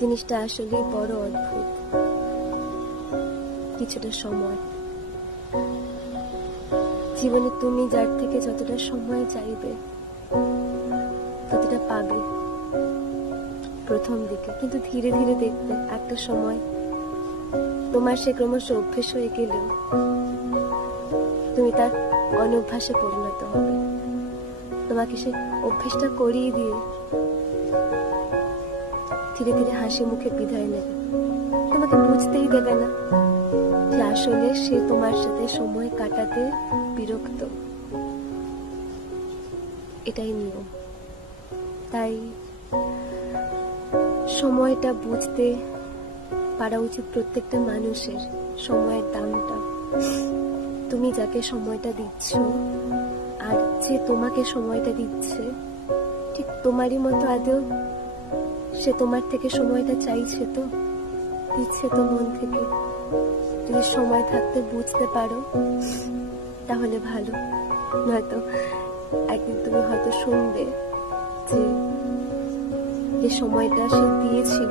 জিনিসটা আসলে বড় অদ্ভুত। কিছুটা সময় জীবনে তুমি যার থেকে যতটা সময় চাইবে ততটা পাবে প্রথম দিকে, কিন্তু ধীরে ধীরে দেখবে একটা সময় তোমার সে ক্রমশ অভ্যেস হয়ে গেলেও তুমি তার অনভ্যাসে পরিণত হবে। তোমাকে সে অভ্যেসটা করিয়ে দিয়ে ধীরে ধীরে হাসি মুখে বিদায় নেবে। তোমাকে বুঝতেই দেবে না যে আসলে সে তোমার সাথে সময় কাটাতে বিরক্ত। এটাই নিয়ম। তাই সময়টা বুঝতে পারা উচিত প্রত্যেকটা মানুষের, সময়ের দামটা। তুমি যাকে সময়টা দিচ্ছ আর যে তোমাকে সময়টা দিচ্ছে ঠিক তোমারই মতো আদৌ সে তোমার থেকে সময়টা চাইছে তো, দিচ্ছে তো মন থেকে। যদি সময় থাকতে বুঝতে পারো তাহলে ভালো, নয়তো একদিন তুমি হয়তো শুনবে যে সময়টা সে দিয়েছিল